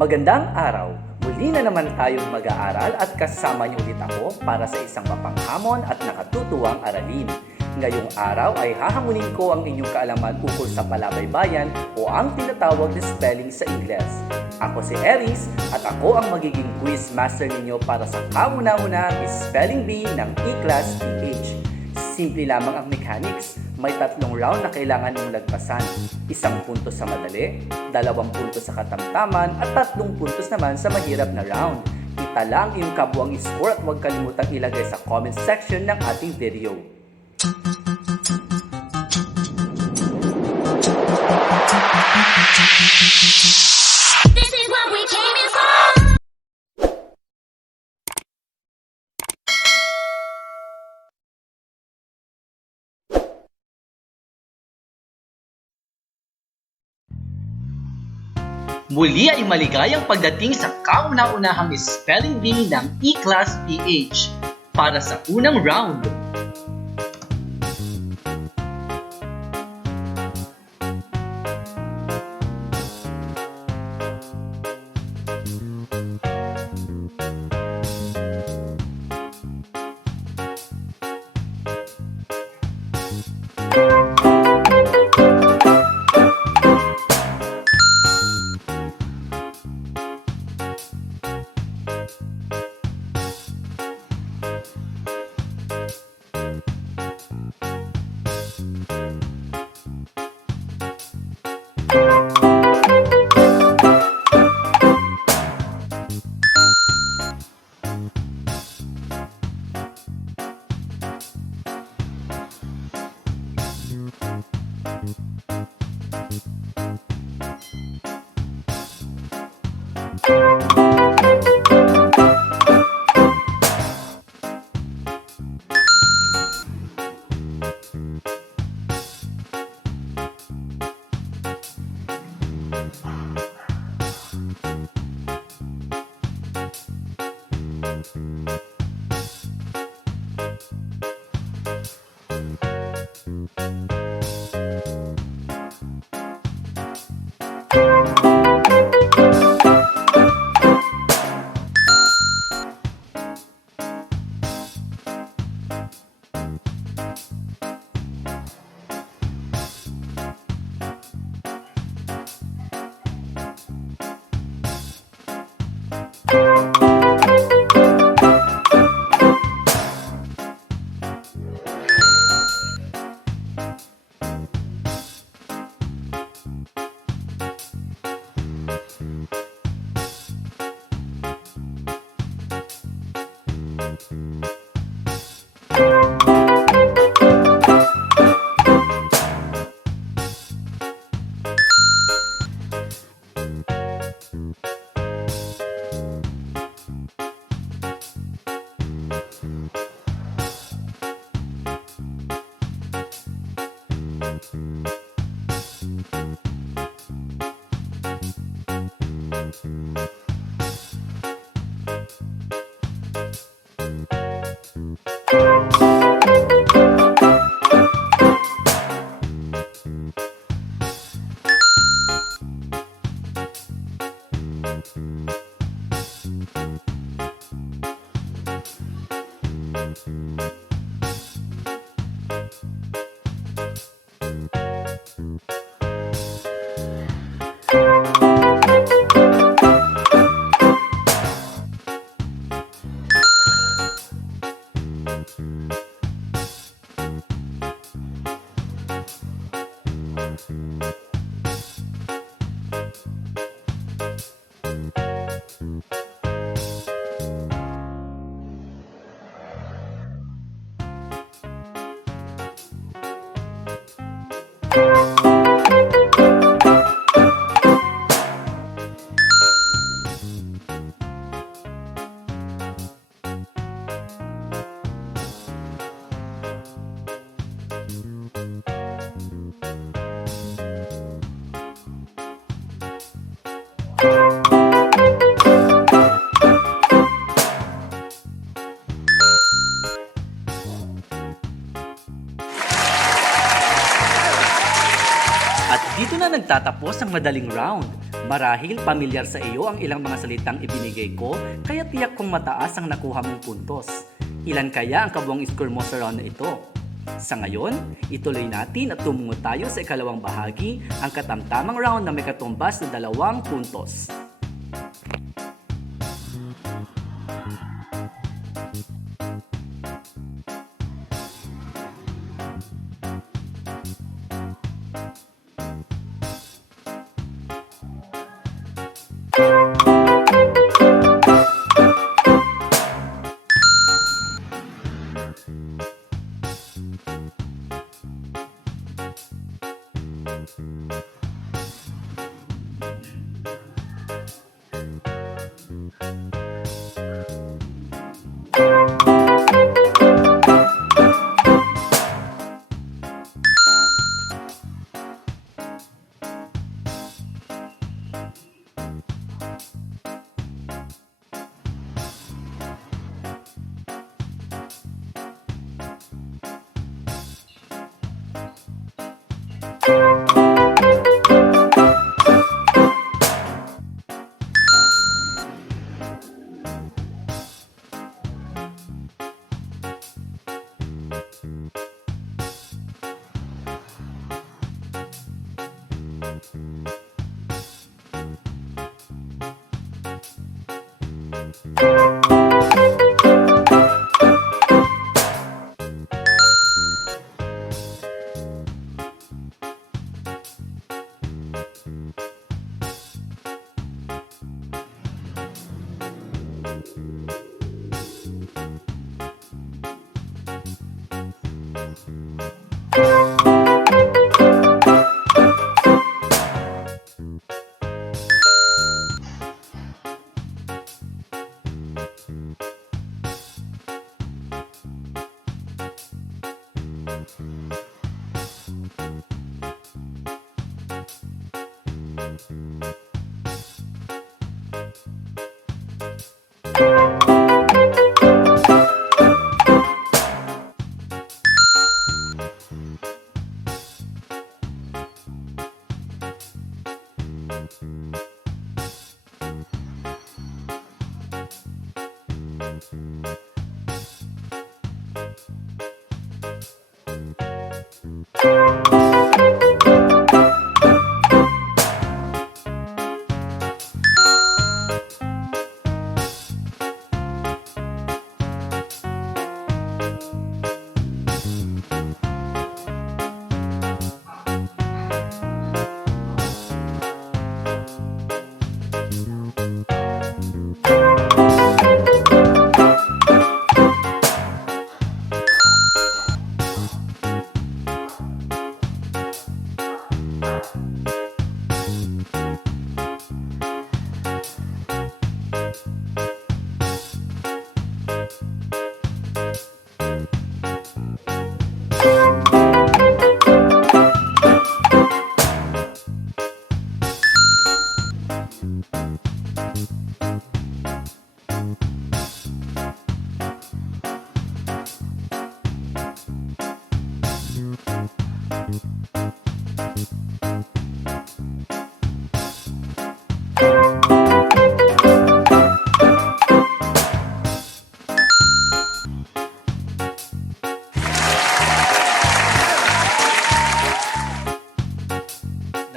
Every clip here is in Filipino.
Magandang araw! Muli na naman tayong mag-aaral at kasama niyo ulit ako para sa isang mapanghamon at nakatutuwang aralin. Ngayong araw ay hahangunin ko ang inyong kaalaman ukol sa palabaybayan o ang tinatawag na spelling sa Ingles. Ako si Aries at ako ang magiging quiz master ninyo para sa kauna-una Spelling Bee ng E-Class PH. Simple lamang ang mechanics. May 3 round na kailangan mong lagpasan. 1 puntos sa madali, 2 puntos sa katamtaman at 3 puntos naman sa mahirap na round. Itala ang iyong kabuang score at huwag kalimutang ilagay sa comment section ng ating video. This is what we came here for. Muli ay maligayang pagdating sa kauna-unahang Spelling Bee ng E-Class PH para sa unang round. At dito na nagtatapos ang madaling round. Marahil pamilyar sa iyo ang ilang mga salitang ibinigay ko, kaya tiyak kong mataas ang nakuha mong puntos. Ilan kaya ang kabuang score mo sa round na ito? Sa ngayon, ituloy natin at tumungo tayo sa ikalawang bahagi, ang katamtamang round na may katumbas na 2 puntos.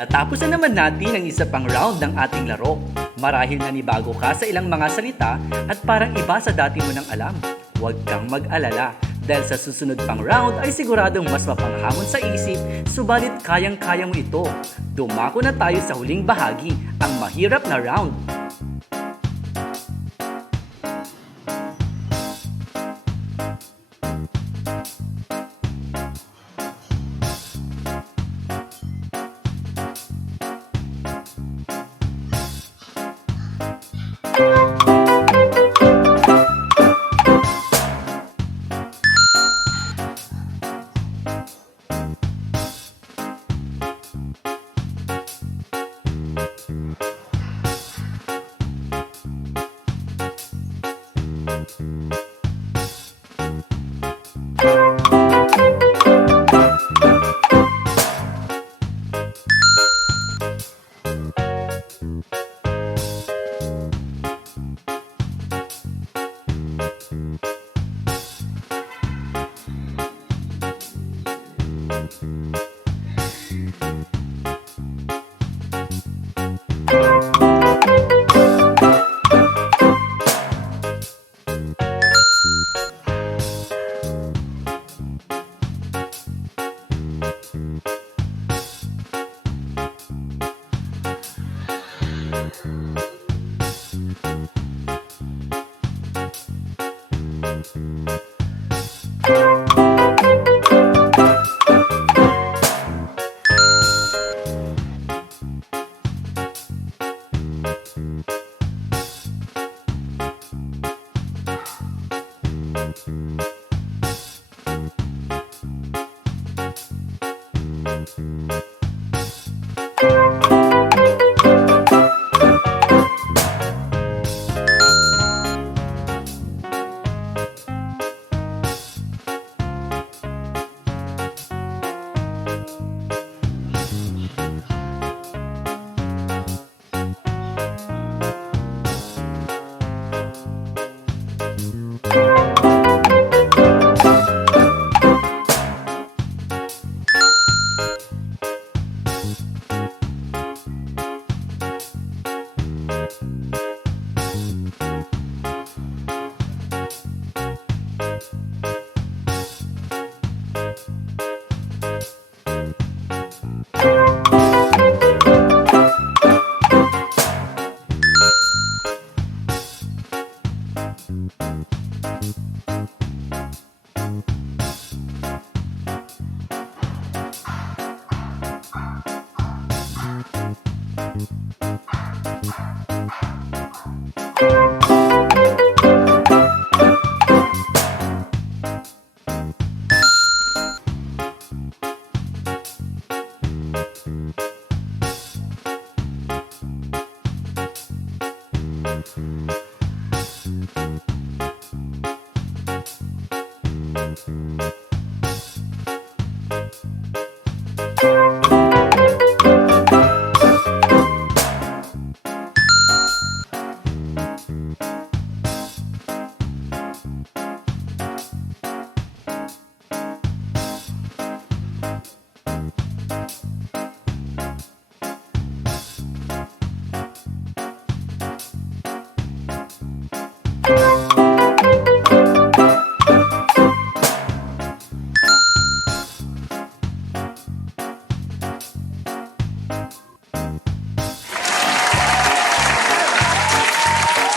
Natapos na naman natin ang isa pang round ng ating laro. Marahil nanibago ka sa ilang mga salita at parang iba sa dati mo nang alam. Huwag kang mag-alala dahil sa susunod pang round ay siguradong mas mapanghamon sa isip, subalit kayang-kaya mo ito. Dumako na tayo sa huling bahagi, ang mahirap na round.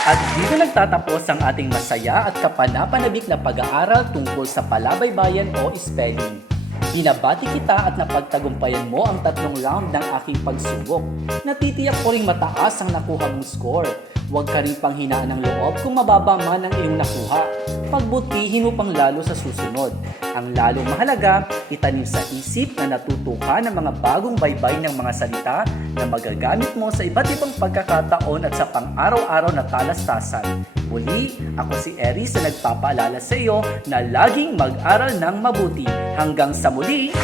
At dito nagtatapos ang ating masaya at kapanapanabik na pag-aaral tungkol sa palabaybayan o spelling. Binabati kita at napagtagumpayan mo ang 3 round ng aking pagsubok. Natitiyak ko ring mataas ang nakuha mong score. Huwag ka rin panghinaan ng loob kung mababa man ang iyong nakuha. Pagbutihin mo pang lalo sa susunod. Ang lalong mahalaga, itanim sa isip na natutukan ng mga bagong baybay ng mga salita na magagamit mo sa iba't ibang pagkakataon at sa pang-araw-araw na talastasan. Muli, ako si Eris na nagpapaalala sa iyo na laging mag-aral ng mabuti. Hanggang sa muli!